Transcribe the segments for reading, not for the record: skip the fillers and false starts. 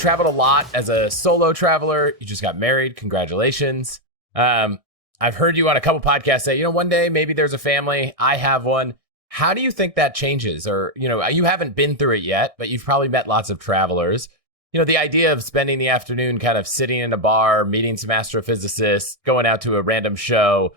traveled a lot as a solo traveler. You just got married. Congratulations. I've heard you on a couple podcasts say, one day maybe there's a family. I have one. How do you think that changes? Or, you haven't been through it yet, but you've probably met lots of travelers. The idea of spending the afternoon kind of sitting in a bar, meeting some astrophysicists, going out to a random show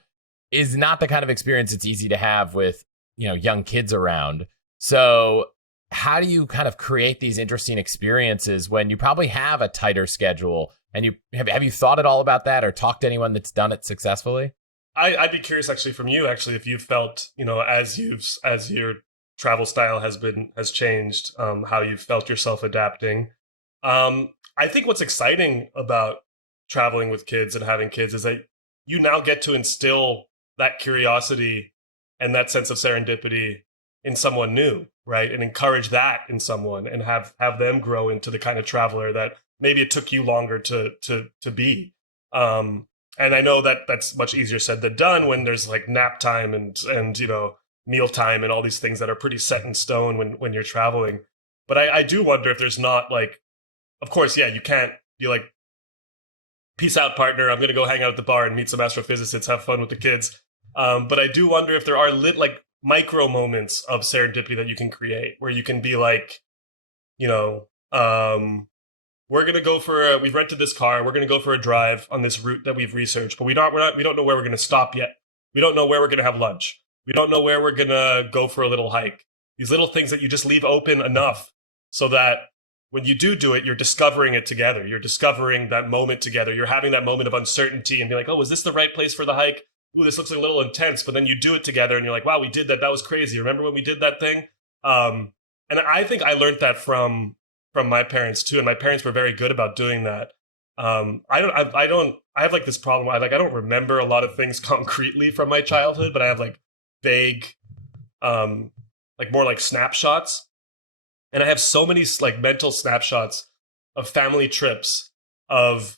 is not the kind of experience it's easy to have with, young kids around. So how do you kind of create these interesting experiences when you probably have a tighter schedule? And have you thought at all about that or talked to anyone that's done it successfully? I'd be curious from you if you felt, as your travel style has changed, how you've felt yourself adapting. I think what's exciting about traveling with kids and having kids is that you now get to instill that curiosity and that sense of serendipity in someone new, right? And encourage that in someone and have them grow into the kind of traveler that maybe it took you longer to be. And I know that that's much easier said than done when there's like nap time and meal time and all these things that are pretty set in stone when you're traveling. But I do wonder if there's not of course, yeah, you can't be like, peace out, partner. I'm going to go hang out at the bar and meet some astrophysicists, have fun with the kids. But I do wonder if there are micro moments of serendipity that you can create where you can be like, we're going to go we've rented this car. We're going to go for a drive on this route that we've researched, but we don't know where we're going to stop yet. We don't know where we're going to have lunch. We don't know where we're going to go for a little hike. These little things that you just leave open enough so that when you do it, you're discovering it together. You're discovering that moment together. You're having that moment of uncertainty and be like, oh, is this the right place for the hike? Ooh, this looks a little intense. But then you do it together and you're like, wow, we did that. That was crazy. Remember when we did that thing? And I think I learned that from my parents too. And my parents were very good about doing that. I have this problem. I don't remember a lot of things concretely from my childhood, but I have vague, more like snapshots. And I have so many mental snapshots of family trips of,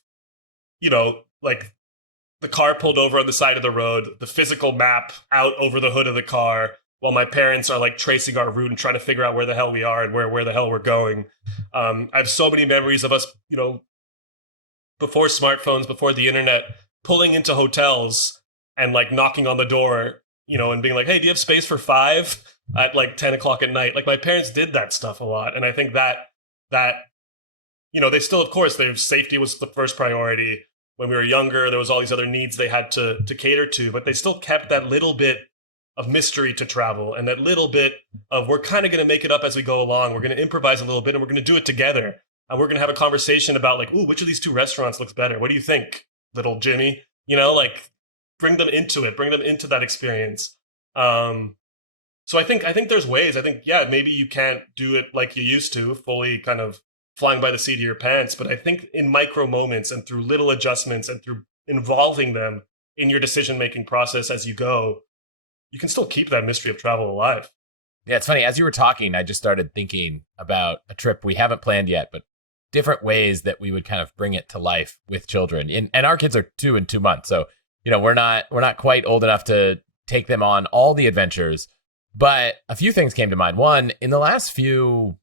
the car pulled over on the side of the road, the physical map out over the hood of the car while my parents are tracing our route and trying to figure out where the hell we are and where the hell we're going. I have so many memories of us, before smartphones, before the internet, pulling into hotels and knocking on the door, and being like, hey, do you have space for 5? At 10 o'clock at night. My parents did that stuff a lot. And I think that they still, of course, their safety was the first priority. When we were younger, there was all these other needs they had to cater to, but they still kept that little bit of mystery to travel and that little bit of we're kind of going to make it up as we go along. We're going to improvise a little bit and we're going to do it together. And we're going to have a conversation about ooh, which of these 2 restaurants looks better? What do you think, little Jimmy? Bring them into it, bring them into that experience. So I think there's ways. I think, yeah, maybe you can't do it like you used to, fully kind of flying by the seat of your pants. But I think in micro moments and through little adjustments and through involving them in your decision-making process as you go, you can still keep that mystery of travel alive. Yeah, it's funny. As you were talking, I just started thinking about a trip we haven't planned yet, but different ways that we would kind of bring it to life with children. And our kids are 2 and 2 months. So, we're not quite old enough to take them on all the adventures. But a few things came to mind. One, in the last few,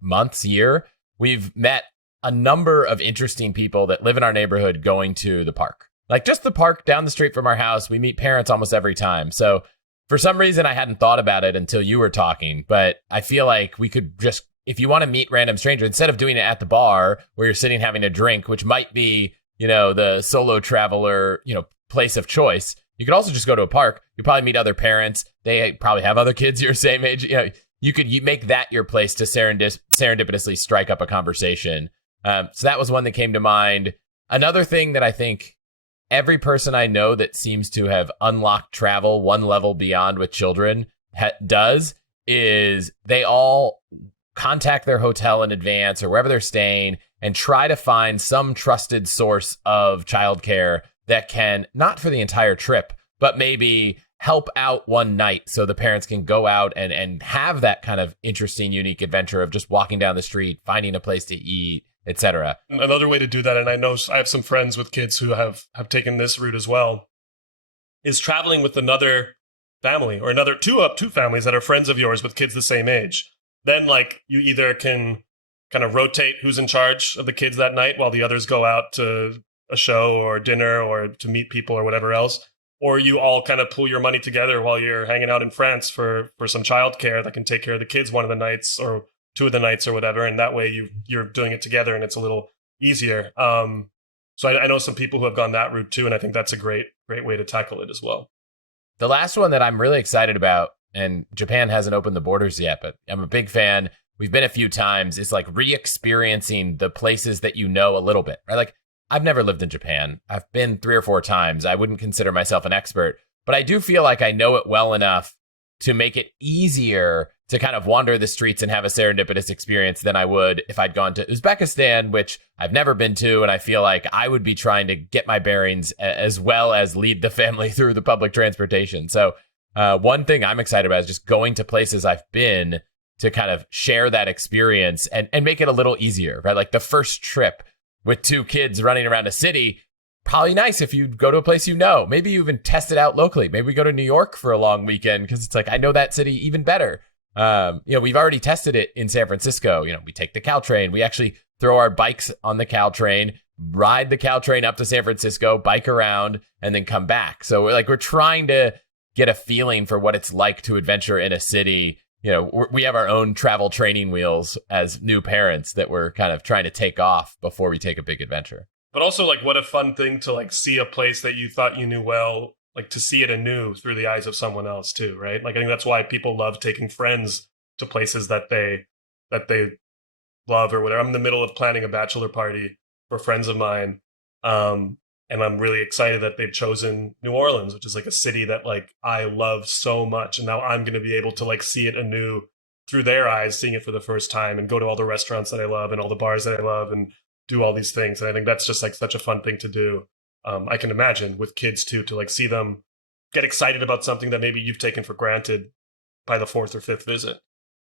months, year, we've met a number of interesting people that live in our neighborhood going to the park. Just the park down the street from our house. We meet parents almost every time. So for some reason, I hadn't thought about it until you were talking. But I feel like we could just, if you want to meet random strangers, instead of doing it at the bar where you're sitting having a drink, which might be, the solo traveler, place of choice, you could also just go to a park. You probably meet other parents. They probably have other kids your same age. You make that your place to serendipitously strike up a conversation. So that was one that came to mind. Another thing that I think every person I know that seems to have unlocked travel one level beyond with children does is they all contact their hotel in advance or wherever they're staying and try to find some trusted source of childcare that can, not for the entire trip, but maybe help out one night so the parents can go out and have that kind of interesting, unique adventure of just walking down the street, finding a place to eat, etc. Another way to do that, and I know I have some friends with kids who have taken this route as well, is traveling with another family or two families that are friends of yours with kids the same age. Then you either can kind of rotate who's in charge of the kids that night while the others go out to a show or dinner or to meet people or whatever else, or you all kind of pool your money together while you're hanging out in France for some childcare that can take care of the kids one of the nights or two of the nights or whatever, and that way you're doing it together and it's a little easier. So I know some people who have gone that route too, and I think that's a great way to tackle it as well. The last one that I'm really excited about, and Japan hasn't opened the borders yet, but I'm a big fan. We've been a few times. It's like re-experiencing the places that you know a little bit, right? Like, I've never lived in Japan. I've been 3 or 4 times. I wouldn't consider myself an expert, but I do feel like I know it well enough to make it easier to kind of wander the streets and have a serendipitous experience than I would if I'd gone to Uzbekistan, which I've never been to. And I feel like I would be trying to get my bearings as well as lead the family through the public transportation. So one thing I'm excited about is just going to places I've been to kind of share that experience and make it a little easier, right? Like the first trip with 2 kids running around a city, probably nice if you go to a place you know. Maybe you even test it out locally. Maybe we go to New York for a long weekend because it's like, I know that city even better. We've already tested it in San Francisco. We take the Caltrain. We actually throw our bikes on the Caltrain, ride the Caltrain up to San Francisco, bike around, and then come back. So we're trying to get a feeling for what it's like to adventure in a city. We have our own travel training wheels as new parents that we're kind of trying to take off before we take a big adventure. But also, like, what a fun thing to like see a place that you thought you knew well, like to see it anew through the eyes of someone else too, right? Like, I think that's why people love taking friends to places that they love or whatever. I'm in the middle of planning a bachelor party for friends of mine, and I'm really excited that they've chosen New Orleans, which is like a city that like I love so much, and now I'm going to be able to like see it anew through their eyes, seeing it for the first time, and go to all the restaurants that I love and all the bars that I love and do all these things. And I think that's just like such a fun thing to do. I can imagine with kids too, to like see them get excited about something that maybe you've taken for granted by the 4th or 5th visit.